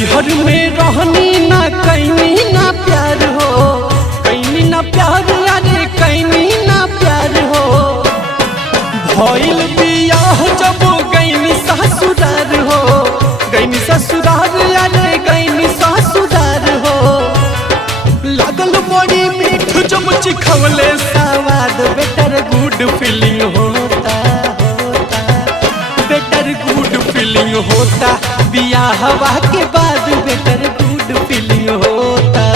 नैहर में रहनी ना कैनी ना प्यार हो, कैनी ना प्यार, अरे कैनी ना प्यार हो। भइल बियाह जब गईनी ससुरार हो, गईनी ससुरार, अरे गईनी ससुरार हो। लागल बड़ी मीठ जब चिखवले सवाद, बेटर गुड फीलिंग होता होता, बेटर गुड फीलिंग होता। बियाह के बाद बेटर गुड फीलिंग होता।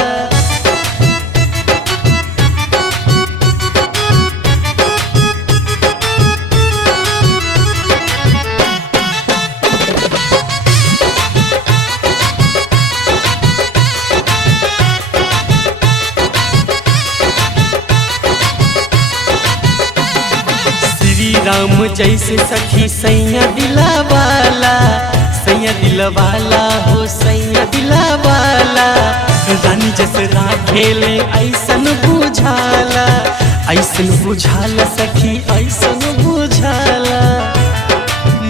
श्री राम जैसे सखी सैया दिलावाला, सैया दिलवाला हो, सैया दिलवाला। रानी जैसे राखेले ऐसन बुझाला, ऐसन बुझाला सखी ऐसन बुझाला।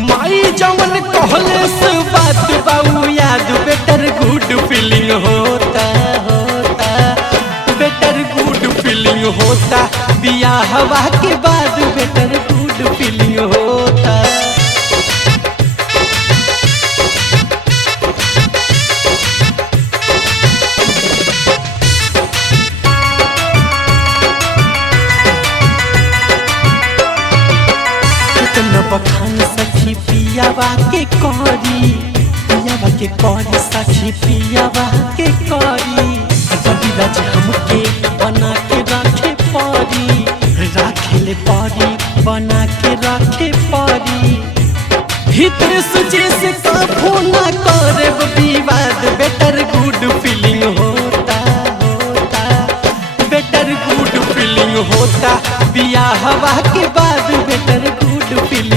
माई जवन कहले से बात बाऊ याद, बेटर गुड फीलिंग होता होता, बेटर गुड फीलिंग होता। बियाह के बाद बेटर गुड फीलिंग होता। बखान सखी पियावा के करी, पियावा के करी सखी पियावा के करी। रवि राज हमके बना के रखे परी, राखेले परी बना के रखे परी। हितेश जैसे कभू ना करे विवाद, बेटर गुड फीलिंग होता होता, बेटर गुड फीलिंग होता। बियाह के बाद बेटर गुड फीलिंग